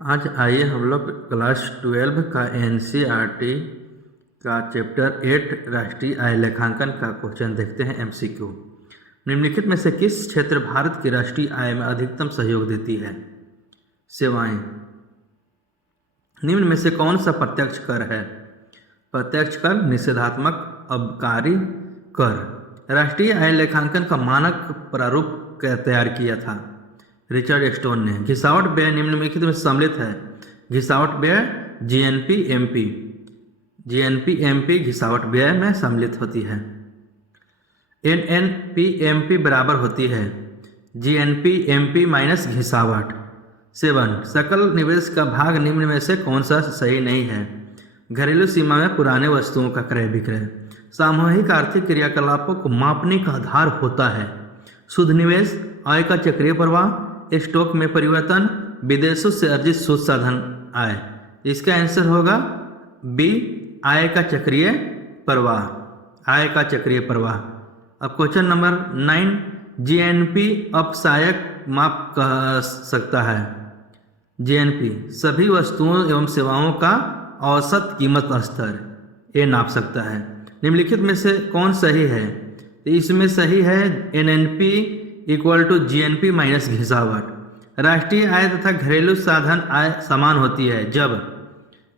आज आइए हम लोग क्लास 12 का एनसीईआरटी का चैप्टर 8 राष्ट्रीय आय लेखांकन का क्वेश्चन देखते हैं। एमसीक्यू। निम्नलिखित में से किस क्षेत्र भारत की राष्ट्रीय आय में अधिकतम सहयोग देती है? सेवाएं। निम्न में से कौन सा प्रत्यक्ष कर है? प्रत्यक्ष कर, निषेधात्मक, आबकारी कर। राष्ट्रीय आय लेखांकन का मानक प्रारूप तैयार किया था रिचर्ड स्टोन ने। घिसावट व्यय निम्नलिखित में सम्मिलित है। घिसावट व्यय जीएनपी घिसावट व्यय में सम्मिलित होती है। एनएनपीएमपी बराबर होती है जीएनपीएमपी माइनस घिसावट। 7 सकल निवेश का भाग निम्न में से कौन सा सही नहीं है? घरेलू सीमा में पुराने वस्तुओं का क्रय विक्रय। सामूहिक आर्थिक क्रियाकलापों को मापने का आधार होता है। शुद्ध निवेश, आय का चक्रीय प्रवाह, स्टॉक में परिवर्तन, विदेशों से अर्जित शुद्ध साधन आय। इसका आंसर होगा बी, आय का चक्रीय प्रवाह। आय का चक्रीय प्रवाह। अब क्वेश्चन नंबर 9, जीएनपी अपसायक माप कह सकता है। जीएनपी सभी वस्तुओं एवं सेवाओं का औसत कीमत स्तर ये नाप सकता है। निम्नलिखित में से कौन सही है? तो इसमें सही है NNP equal to GNP minus घिसावट। राष्ट्रीय आय तथा घरेलू साधन आय समान होती है जब,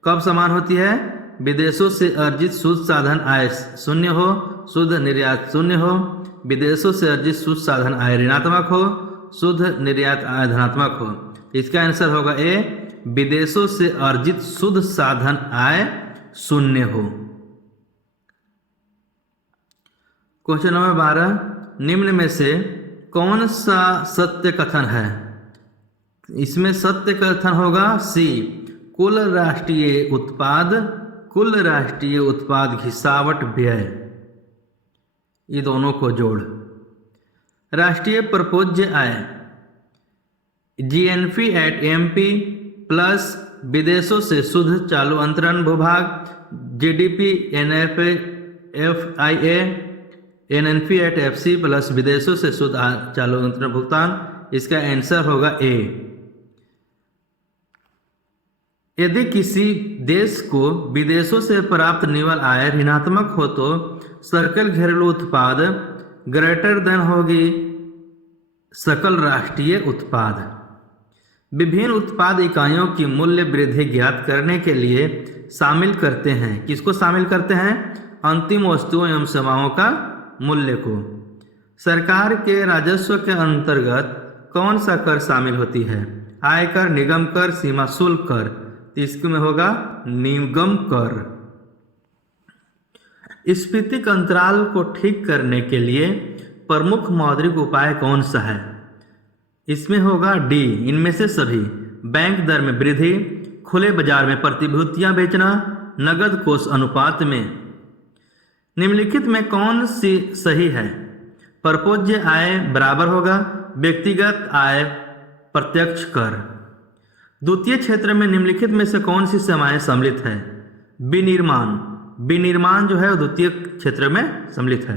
कब समान होती है? विदेशों से अर्जित शुद्ध साधन आय शून्य हो, शुद्ध निर्यात शून्य हो, विदेशों से अर्जित शुद्ध साधन आय ऋणात्मक हो, शुद्ध निर्यात आय धनात्मक हो। इसका आंसर होगा ए, विदेशों से अर्जित शुद्ध साधन आय शून्य हो। क्वेश्चन नंबर 12, निम्न में से कौन सा सत्य कथन है? इसमें सत्य कथन होगा सी, कुल राष्ट्रीय उत्पाद घिसावट व्यय, ये दोनों को जोड़। राष्ट्रीय प्रपोज्य आय जीएनपी एट एमपी प्लस विदेशों से शुद्ध चालू अंतरण भूभाग GDP NFIA NNP at FC plus विदेशों से शुद्ध चालू अंतरण भुगतान। इसका आंसर होगा ए। यदि किसी देश को विदेशों से प्राप्त निव्वल आय ऋणात्मक हो तो सकल घरेलू उत्पाद ग्रेटर देन होगी सकल राष्ट्रीय उत्पाद। विभिन्न उत्पाद इकाइयों की मूल्य वृद्धि ज्ञात करने के लिए शामिल करते हैं। किसको शामिल करते हैं? अंतिम वस्तुओं एवं सेवाओं का मूल्य को। सरकार के राजस्व के अंतर्गत कौन सा कर शामिल होती है? आयकर, निगम कर, सीमा शुल्क कर। तो इसमें होगा निगम कर। स्फीतिक अंतराल को ठीक करने के लिए प्रमुख मौद्रिक उपाय कौन सा है? इसमें होगा डी, इनमें से सभी। बैंक दर में वृद्धि, खुले बाजार में प्रतिभूतियां बेचना, नगद कोष अनुपात में। निम्नलिखित में कौन सी सही है? प्रपोज्य आय बराबर होगा व्यक्तिगत आय प्रत्यक्ष कर। द्वितीय क्षेत्र में निम्नलिखित में से कौन सी सेवाएं सम्मिलित है? विनिर्माण। विनिर्माण जो है वो द्वितीय क्षेत्र में सम्मिलित है।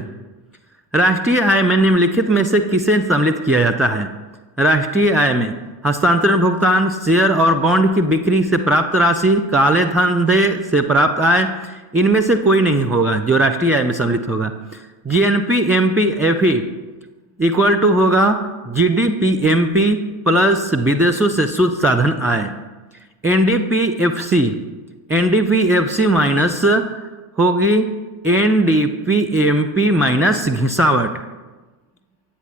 राष्ट्रीय आय में निम्नलिखित में से किसे सम्मिलित किया जाता है? राष्ट्रीय आय में हस्तांतरण भुगतान, शेयर और बॉन्ड की बिक्री से प्राप्त राशि, काले धंधे से प्राप्त आय, इनमें से कोई नहीं होगा जो राष्ट्रीय आय में सम्मिलित होगा। GNP MP FE equal to होगा जीडीपी एमपी प्लस विदेशों से शुद्ध साधन आय। एनडीपीएफसी माइनस होगी एनडीपीएमपी माइनस घिसावट।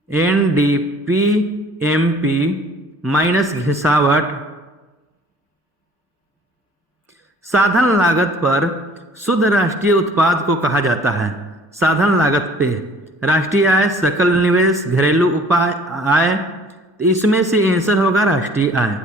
एनडीपीएमपी माइनस घिसावट। साधन लागत पर शुद्ध राष्ट्रीय उत्पाद को कहा जाता है। साधन लागत पे राष्ट्रीय आय, सकल निवेश, घरेलू उपाय आय। इसमें से आंसर होगा राष्ट्रीय आय।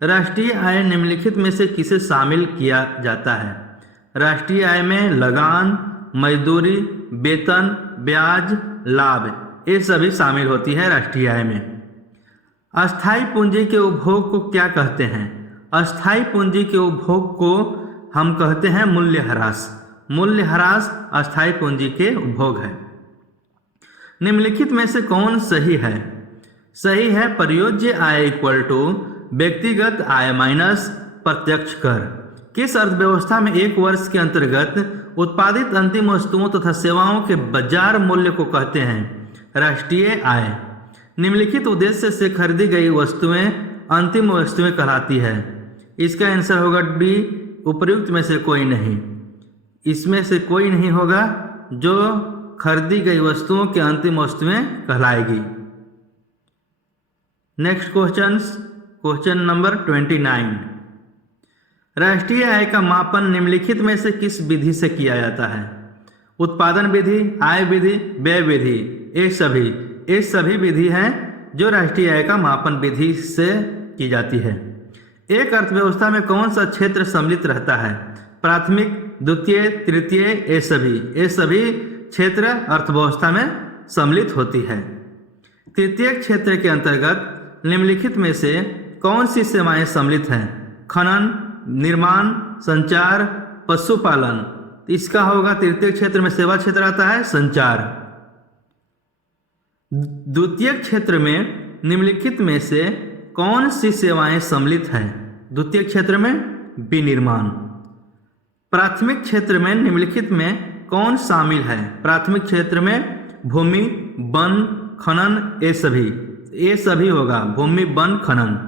राष्ट्रीय आय निम्नलिखित में से किसे शामिल किया जाता है? राष्ट्रीय आय में लगान, मजदूरी, वेतन, ब्याज, लाभ, ये सभी शामिल होती है राष्ट्रीय आय में। अस्थायी पूंजी के उपभोग को क्या कहते हैं? अस्थायी पूंजी के उपभोग को हम कहते हैं मूल्यह्रास। मूल्यह्रास अस्थायी पूंजी के उपभोग है। निम्नलिखित में से कौन सही है? सही है प्रयोज्य आय इक्वल टू व्यक्तिगत आय माइनस प्रत्यक्ष कर। किस अर्थव्यवस्था में एक वर्ष के अंतर्गत उत्पादित अंतिम वस्तुओं तथा सेवाओं के बाजार मूल्य को कहते हैं? राष्ट्रीय आय। निम्नलिखित उद्देश्य से खरीदी गई वस्तुएं अंतिम वस्तुएं कहलाती है। इसका आंसर होगा डी, उपर्युक्त में से कोई नहीं। इसमें से कोई नहीं होगा जो खरीदी गई वस्तुओं के अंतिम वस्तुएं कहलाएगी। Next question number 29। राष्ट्रीय आय का मापन निम्नलिखित में से किस विधि से किया जाता है? उत्पादन विधि, आय विधि, व्यय विधि। ये सभी विधि हैं जो राष्ट्रीय आय का मापन विधि से की जाती है। एक अर्थव्यवस्था में कौन सा क्षेत्र सम्मिलित रहता है? प्राथमिक, द्वितीय, तृतीय। ये सभी क्षेत्र अर्थव्यवस्था में सम्मिलित होती है। तृतीय क्षेत्र के अंतर्गत निम्नलिखित में से कौन सी सेवाएं सम्मिलित हैं? खनन, निर्माण, संचार, पशुपालन। इसका होगा तृतीय क्षेत्र में सेवा क्षेत्र आता है संचार। द्वितीय क्षेत्र में निम्नलिखित में से कौन सी सेवाएं सम्मिलित हैं? द्वितीय क्षेत्र में विनिर्माण। प्राथमिक क्षेत्र में निम्नलिखित में कौन शामिल है? प्राथमिक क्षेत्र में भूमि, वन, खनन। ये सभी होगा भूमि, वन, खनन।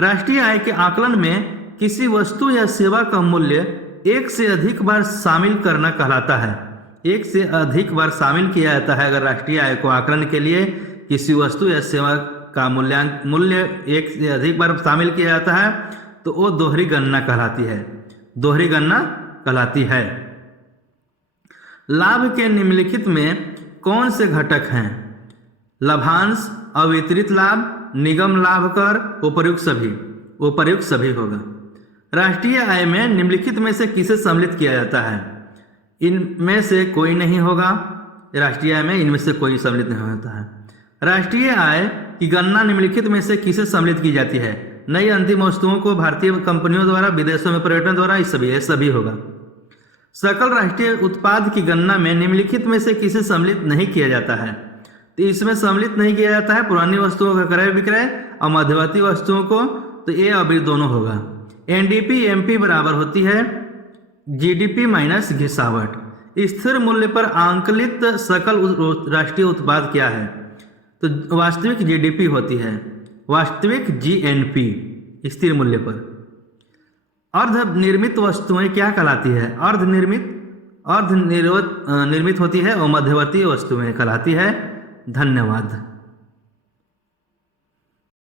राष्ट्रीय आय के आकलन में किसी वस्तु या सेवा का मूल्य एक से अधिक बार शामिल करना कहलाता है। एक से अधिक बार शामिल किया जाता है। अगर राष्ट्रीय आय को आकलन के लिए किसी वस्तु या सेवा का मूल्य एक से अधिक बार शामिल किया जाता है तो वो दोहरी गणना कहलाती है। दोहरी गणना कहलाती है। लाभ के निम्नलिखित में कौन से घटक हैं? लाभांश, अवितरित लाभ, निगम लाभ कर, उपर्युक्त सभी होगा। राष्ट्रीय आय में निम्नलिखित में से किसे सम्मिलित किया जाता है? इनमें से कोई नहीं होगा। राष्ट्रीय आय में इनमें से कोई सम्मिलित नहीं होता है। राष्ट्रीय आय की गणना निम्नलिखित में से किसे सम्मिलित की जाती है? नई अंतिम वस्तुओं को भारतीय कंपनियों द्वारा, विदेशों में पर्यटन द्वारा। ये सभी होगा। सकल राष्ट्रीय उत्पाद की गणना में निम्नलिखित में से किसे सम्मिलित नहीं किया जाता है? तो इसमें सम्मिलित नहीं किया जाता है पुरानी वस्तुओं का क्रय विक्रय और मध्यवर्ती वस्तुओं को। तो ये अभी दोनों होगा। एनडीपी एमपी बराबर होती है जीडीपी माइनस घिसावट। स्थिर मूल्य पर आंकलित सकल राष्ट्रीय उत्पाद क्या है? तो वास्तविक जीडीपी होती है, वास्तविक जीएनपी स्थिर मूल्य पर। अर्धनिर्मित वस्तुएं क्या कहलाती है? अर्धनिर्मित होती है और मध्यवर्ती वस्तुएं कहलाती है। धन्यवाद।